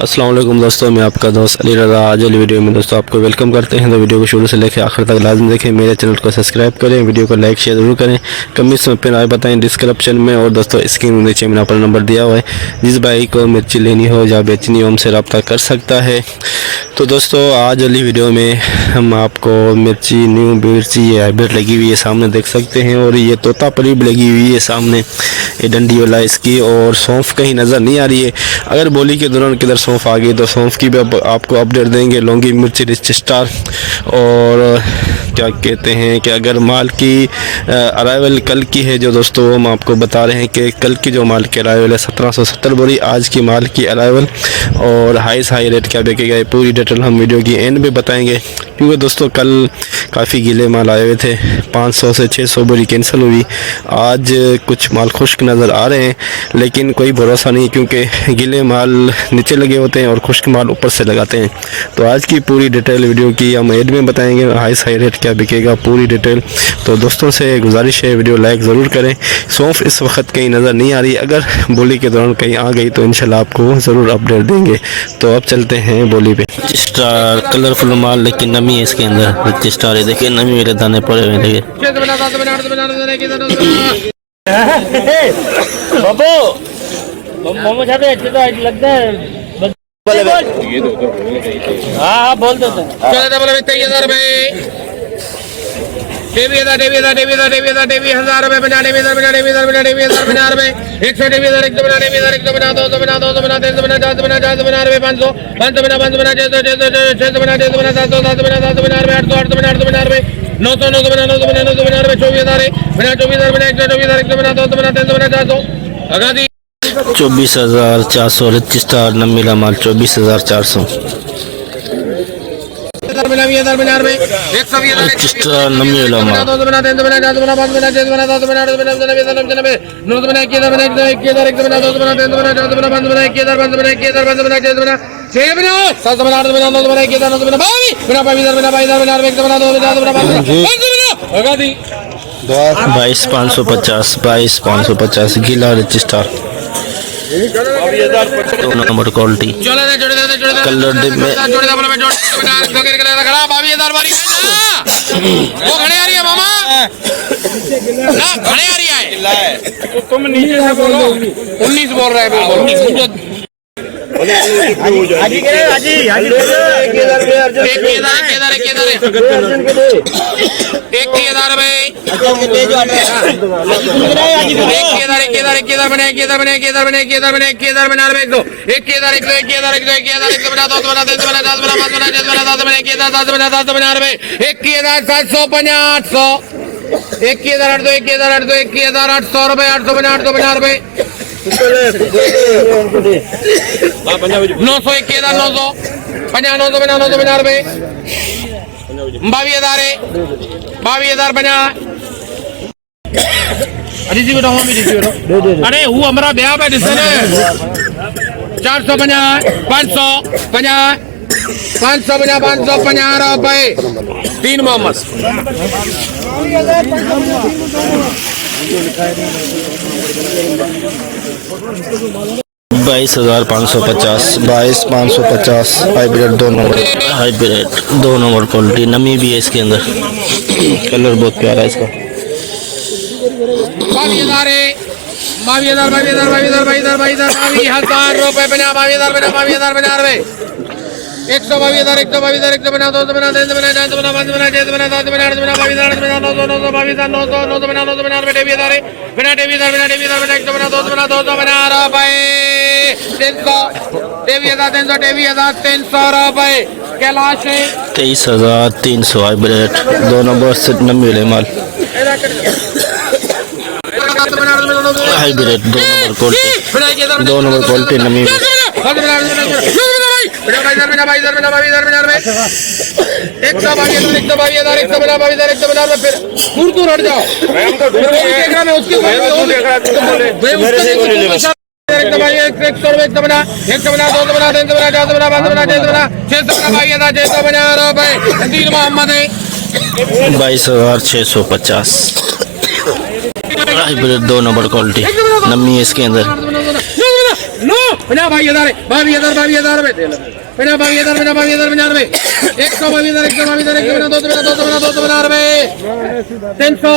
अस्सलाम वालेकुम दोस्तों, मैं आपका दोस्त अली रज़ा। आज वाली वीडियो में दोस्तों आपको वेलकम करते हैं। तो वीडियो को शुरू से लेकर आखिर तक लाजम देखें। मेरे चैनल को सब्सक्राइब करें, वीडियो को लाइक शेयर ज़रूर करें, कमेंट्स में अपनी राय बताएं डिस्क्रिप्शन में। और दोस्तों स्क्रीन में नीचे मेरा अपना नंबर दिया हुआ है, जिस भाई को मिर्ची लेनी हो या बेचनी हो हमसे रब्ता कर सकता है। तो दोस्तों आज वाली वीडियो में हम आपको मिर्ची न्यू मिर्ची ये हाइब्रिड लगी हुई है, सामने देख सकते हैं। और ये तोतापुरी भी लगी हुई है सामने, ये डंडी वाला इसकी। और सौंफ कहीं नज़र नहीं आ रही है। अगर बोली के दौरान किधर सौंफ आ गई तो सौंफ की भी आपको अपडेट देंगे। लौंगी मिर्ची रिच स्टार। और क्या कहते हैं कि अगर माल की अराइवल कल की है जो दोस्तों, हम आपको बता रहे हैं कि कल की जो माल की अराइवल है 1770 बोरी, आज की माल की अराइवल और हाई रेट क्या बिकेगा ये पूरी डिटेल हम वीडियो की एंड में बताएंगे। क्योंकि दोस्तों कल काफ़ी गीले माल आए हुए थे, 500 से 600 बोरी कैंसिल हुई। आज कुछ माल खुश्क नज़र आ रहे हैं, लेकिन कोई भरोसा नहीं, क्योंकि गीले माल नीचे लगे होते हैं और खुश्क माल ऊपर से लगाते हैं। तो आज की पूरी डिटेल वीडियो की हम एड में बताएंगे, हाई रेट क्या बिकेगा पूरी डिटेल। तो दोस्तों से गुजारिश है वीडियो लाइक ज़रूर करें। सौंफ इस वक्त कहीं नज़र नहीं आ रही, अगर बोली के दौरान कहीं आ गई तो इंशाल्लाह आपको ज़रूर अपडेट देंगे। तो अब चलते हैं बोली पे। स्टार कलरफुल माल, लेकिन नमी है इसके अंदर। स्टार है देखिए, नमी मेरे दाने पड़े हुए देखिए। लगता है हाँ बोल दो। आगादी 24,400 रिच स्टार नमीला माल 24,400 22,550 22,550 गीला rich star 2 number quality colour dip में। तुम नीचे से बोलो, 19 बोल रहा है। अरे वो हमारा ब्याह है 450 550 550 रुपए 3 मोहम्मद 22,550 22,550 हाइब्रिड 2 नंबर क्वालिटी। नमी भी है इसके अंदर, कलर बहुत प्यारा है इसका। 22,000 रुपए 23,300 हाइब्रिड 2 नंबर से नमी माल हाइब्रिड 2 नंबर क्वालिटी नमी हट जाओ। मोहम्मद 22,650 हाइब्रिड 2 नंबर क्वालिटी नमी है इसके अंदर। नो 50,000 22,000 रुपए दे लो 52,000 52,000 122,000 250 रुपए 300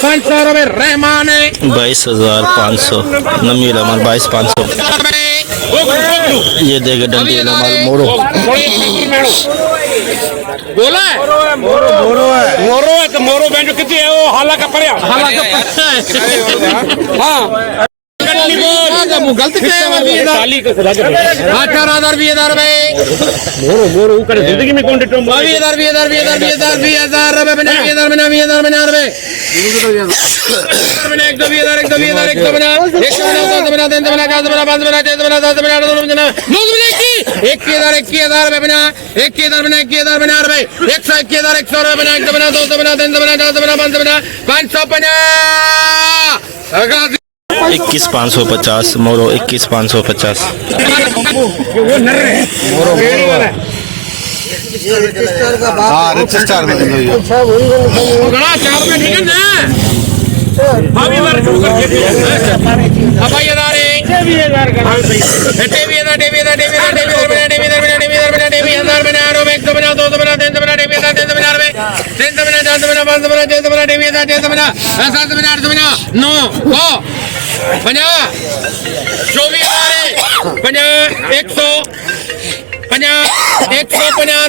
500 रुपए रहमान 22,500 नमी रमाल 22,500 ये देखे डंडी रमाल मोरो बोला है मोरो है तो मोरो बैंक कितनी है वो हाला का पड़े हाँ गलत क्या है 18,000 20,000 रुपए मोरो करे जिंदगी में कौन डेट 20,000 रुपए 20,000 रुपए 20,000 रुपए 21,550 मोरो 21,550 हाँ रजिस्टर में दे दो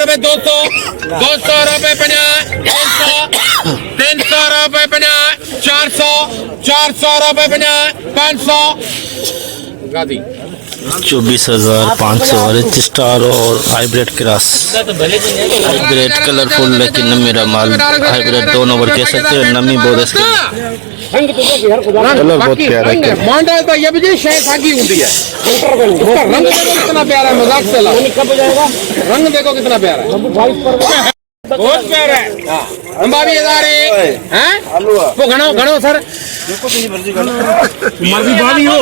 रुपए 200 रुपए 300 रुपए 400 रुपए 500 गादी 24,500 रजिस्टर और हाइब्रिड क्रॉस हाइब्रिड कलरफुल लेकिन नमी रमाल हाइब्रिड दो नंबर कह सकते हो नमी बहुत इसके कलर बहुत प्यारा है मांडा तो ये भी शायद सागी होती है उसका रंग देखो कितना प्यारा है मजाक से ला कब जाएगा रंग देखो कितना प्यारा है बहुत प्यारा है अंबाबी 1,000 हैं वो घणो सर मर्जी बानी हो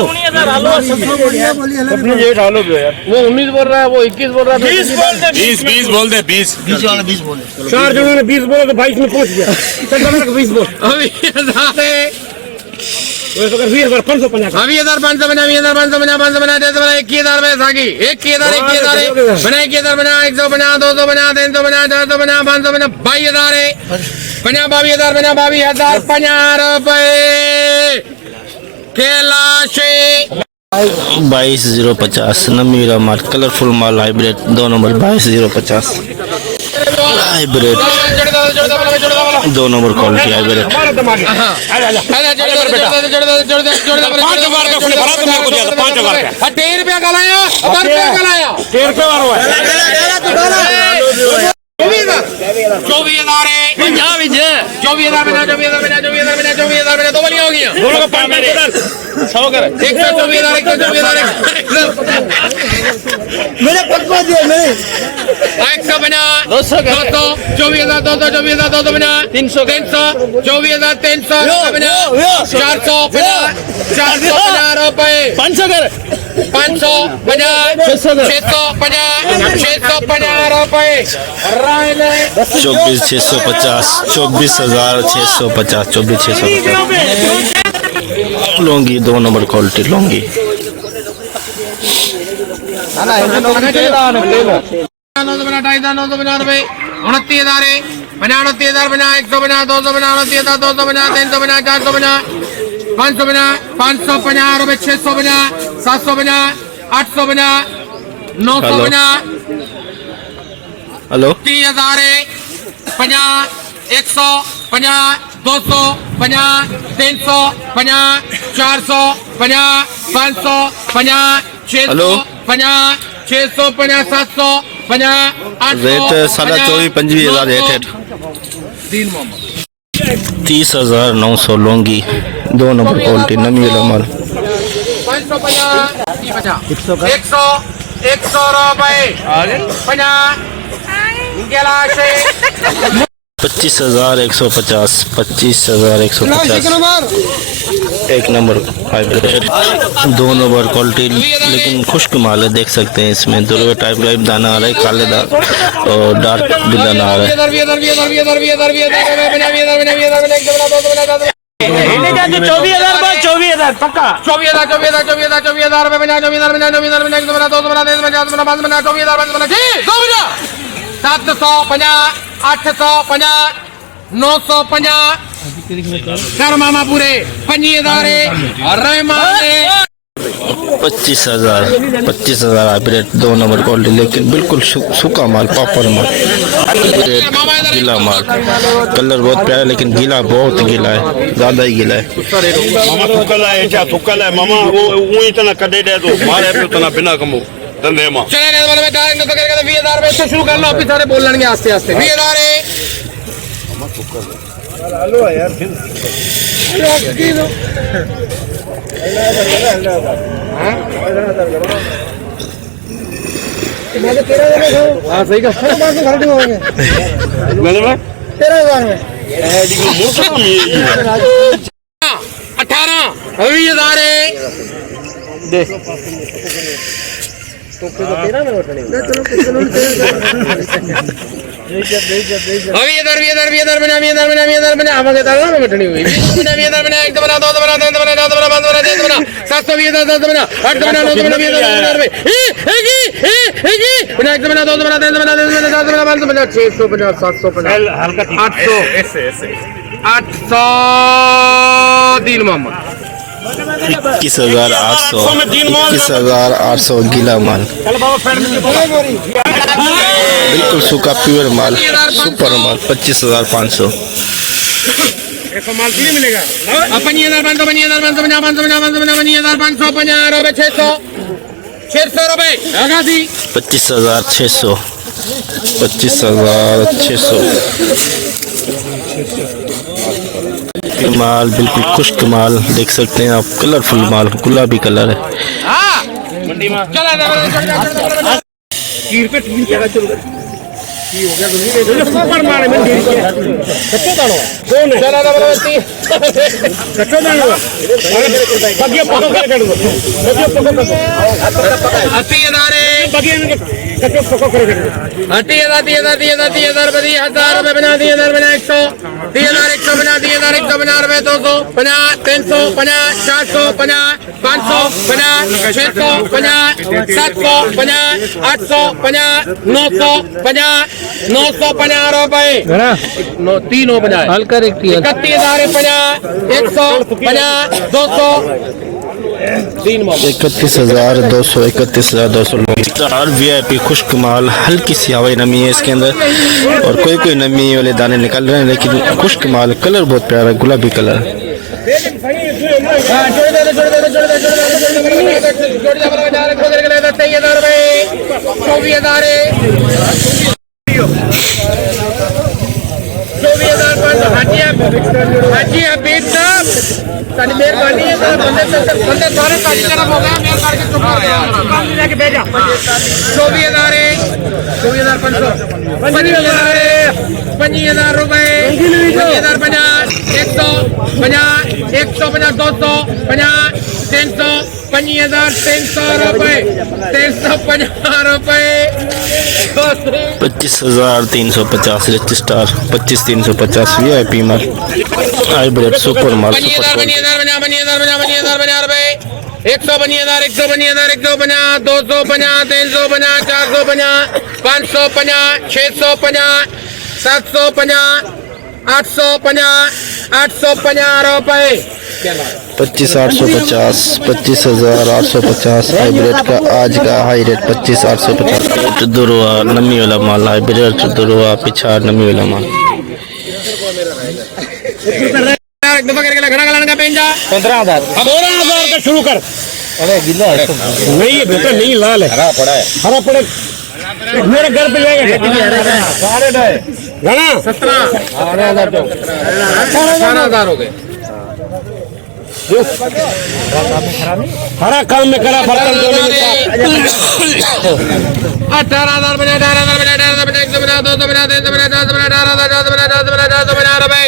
अपने जेठ आलो पे यार वो 19 बोल रहा है वो 21 बोल रहा है 20 बोल दे 20 वाला 20 बोल चार जनों ने 20 बोला तो 22 में पहुंच गया चल 20 बोल अभी 1,000 वो तो 20,550 अभी 1,550 बना 550 बना 21,000 रुपए सागी 21,000 बना 21,000 बना 100 बना 200 बना 300 बना 400 बना 500 बना 22,000 बना 22,000 बना 22,050 रुपए कैलाशे 22,050 नमी रमाल कलरफुल माल हाइब्रिड दो नंबर 22,050 हाइब्रिड दो नंबर क्वालिटी हाइब्रिड मेरे पक्का दिया मेरे 100 बना 200 24,200 बना 300 24,300 बना 400 बना 450 रुपए 500 बना 650 रुपए 24,650 24,650 24,650 लौंगी दो नंबर क्वालिटी लौंगी बना 29,000 बना 100 बना 200 बना 29,200 बना 300 बना 400 बना 500 बना 550 रुपए 600 बना 700 बना 800 बना 900 बना हेलो 30,000 50 100 50 200 50 300 50 400 50 500 50 600 50 650 700 50 800 रेट 24,25,000 रेट 30,900 लौंगी दो नंबर क्वालिटी नमी रमाल 100 रुपए 25,150 25,150 एक नंबर हाइब्रिड दो नंबर क्वालिटी लेकिन खुश्क माल है देख सकते हैं इसमें दुर्गा टाइप का दाना आ रहा है काले दाना और डार्क भी दाना आ रहा है 24,000 पक्का 24,000 रुपए बना 24,000 750 850 950 कर मामा पूरे 25,000 रहमान 25,000 हाइब्रिड 2 नंबर क्वालिटी, लेकिन बिल्कुल सूखा माल, प्रॉपर माल, गीला माल। कलर बहुत प्यारा, लेकिन गीला, बहुत गीला है, ज्यादा ही गीला है। मामा सुकल है मामा, वो इतना कदे दे तो मारे पे उतना बिना कमो धंधे मां चले ने बोले मैं डायरेक्ट तो करके 20,000 रुपए से शुरू कर लो, अभी सारे बोल लेंगे आस्ते आस्ते 20,000 हेलो यार हां सही का मैंने मैं 13,000 में ऐडी को मोटा में 18 20,000 दे तो तेरा में उठने अभी इधर बना आवाज़ दादा में बैठनी हुई इधर बना एक बना 2 बना 3 बना 4 बना 5 बना 6 बना 7 बना 10 बना 8 बना 9 बना 20 बना 1 बना 2 बना 3 बना 10 बना 7 बना 5 बना 600 बना 750 800 800 दिन मोहम्मद 21,800 गीला माल, बिल्कुल सूखा प्योर माल, सुपर माल 25,500। ऐसा माल नहीं मिलेगा 25,550 रुपए 600 रुपए आगाजी 25,600 माल, बिल्कुल खुश्क माल, देख सकते हैं आप, कलरफुल माल, गुलाबी कलर है। चला सुपर माल में कच्चो दानो कौन है चला बलवती कच्चो दानो बगिया पको कर दो बगिया पको कर 80,000 बगिया कच्चो पको कर दो 80,000 रुपए 10,000 रुपए बना 10,000 बना 100 1,100 बना 1,100 बना रुपए 200 बना 300 बना 400 बना 500 बना 600 बना 700 बना 800 बना 900 बना 950 रुपए तीनों बना 31,000 50 100 50 200 31,200 31,200 VIP खुश्क माल, हल्की सी हवाई नमी है इसके अंदर, और कोई नमी वाले दाने निकल रहे हैं, लेकिन खुश्क माल, कलर बहुत प्यारा, गुलाबी कलर। 24,000 हाजी अबीद साहब सारी मेहरबानी है सर, बंदे सारे ताली तरफ हो गए, मेहर करके चुप हो गया लेके भेजा 24,500 25,000 रुपए 25,050 100 150 200 50 300 25,300 रुपए 350 रुपए 25,350 रिच स्टार 25,350 VIP माल, हाइब्रिड सुपर माल, सुपर 100 बना 200 बना 300 बना 400 बना 500 बना 600 बना 700 बना 850 रुपए 25,850 25,850 हाइब्रिड का आज का हाई रेट 25,850। दुरुआ नमी वाला माल, हाइब्रिड दुरुआ पिछाड़ नमी वाला माल। 15,000 का शुरू कर। अरे गिला है नहीं, ये बेटा नहीं, लाल है, हरा पड़ा है, हरा पड़े मेरे घर पे जाएगा घना 18,000 हो गए। हरा काम में करा बर्तन धोने में 18,000 बना 18,000 बना 18,000 बना 100 बना 200 बना 300 बना 400 बना 18,000 बना 10 बना 10 बना रुपए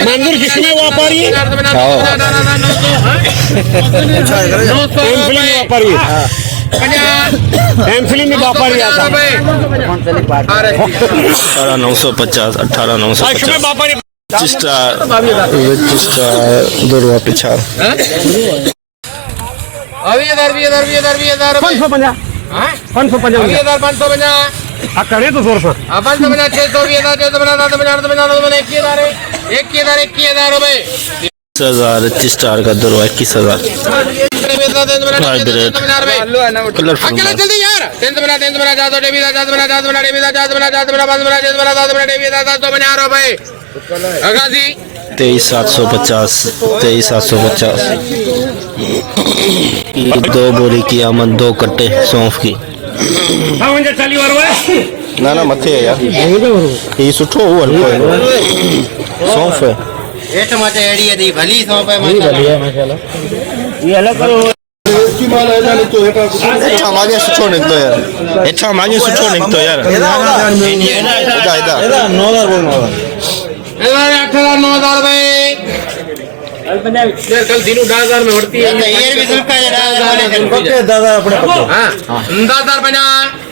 मंदिर किसमें व्यापारी 900 व्यापारी एमफिलिम में व्यापारी आता 18,950 18,950। रजिस्ट्रार दुर्वा पिछाड़ अभी 550 करे तो जोर से 21,000 रुपए 20,000 रजिस्ट्रार का दुर्वा 21,000 कलरफुल जल्दी यार 23,750 23,750 दो बोरी की आमद 2 कट्टे सौंफ की ना ना मथे है यार ये सुठो हुआ सौंफ है हेठ मथे एड़ी दी भली सौंफ है माशाल्लाह ये अलग करो अच्छा मागे सुठो निकतो यार अच्छा मागे सुठो निकतो यार इदा 9,000 बोल 9,000 रुपए कल दिनों 10,000 में बढ़ती है ये भी सुल्का है पक्के दादा अपने पक्के हाँ 10,050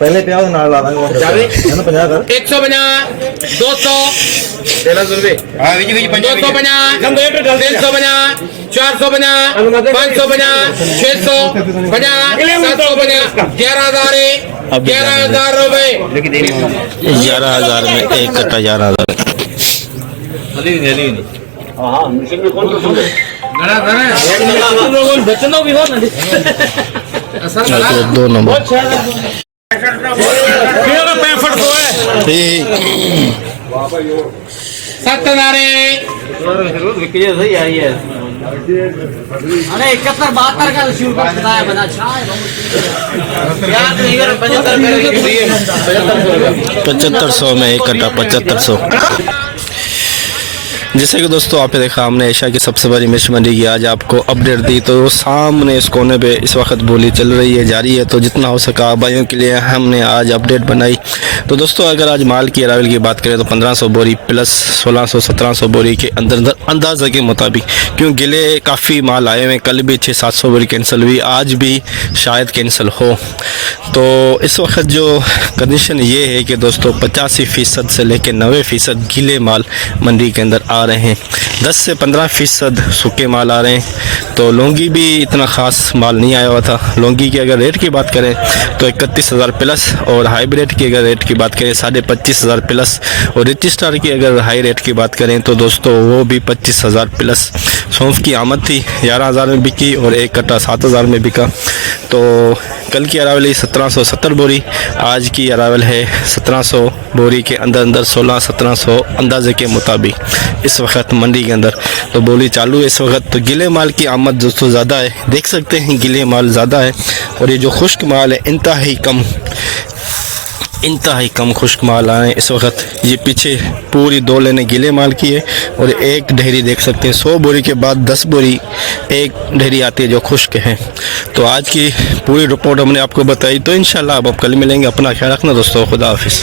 पहले पे आओ ना ला जावे 50 कर 150 200 रुपए हां विज 250 350 450 550 650 750 11,000 रुपए 11,000 में एक कट्टा 11,000 दो नंबर अरे 71-72 का शुरू कर बताया बना यार 7500 में एक कट्टा 7500। जैसे कि दोस्तों आपने देखा हमने एशिया की सबसे बड़ी मिर्च मंडी की आज आपको अपडेट दी, तो सामने इस कोने पे इस वक्त बोली चल रही है, जारी है, तो जितना हो सका भाइयों के लिए हमने आज अपडेट बनाई। तो दोस्तों अगर आज माल की अरावल की बात करें तो 1500 बोरी प्लस 1600-1700 बोरी के अंदर अंदाज़े के मुताबिक, क्यों गिले काफ़ी माल आए हुए, कल भी 600-700 बोरी कैंसिल हुई, आज भी शायद कैंसिल हो। तो इस वक्त जो कंडीशन ये है कि दोस्तों 85% से लेकर 90% गीले माल मंडी के अंदर आ रहे हैं, 10 से 15% सूखे माल आ रहे हैं। तो लौंगी भी इतना ख़ास माल नहीं आया हुआ था। लौंगी की अगर रेट की बात करें तो 31,000 प्लस, और हाइब्रिड की अगर रेट की बात करें 25,500 प्लस, और रिच स्टार की अगर हाई रेट की बात करें तो दोस्तों वो भी 25,000 प्लस। सौंफ की आमद थी 11,000 में बिकी और एक कट्टा 7,000 में बिका। तो कल की अरावल 1770 बोरी, आज की अरावल है 1700 बोरी के अंदर 1600-1700 अंदाजे के मुताबिक इस वक्त मंडी के अंदर तो बोली चालू है इस वक्त। तो गिले माल की आमद दोस्तों ज़्यादा है, देख सकते हैं गिले माल ज़्यादा है, और ये जो खुश्क माल है इंतहाई कम खुश्क माल आए इस वक्त। ये पीछे पूरी 2 लेने गिले माल की है, और एक ढेरी देख सकते हैं 100 बोरी के बाद 10 बोरी एक ढेरी आती है जो खुश्क है। तो आज की पूरी रिपोर्ट हमने आपको बताई, तो इंशाल्लाह अब कल मिलेंगे। अपना ख्याल रखना दोस्तों, खुदा हाफिज़।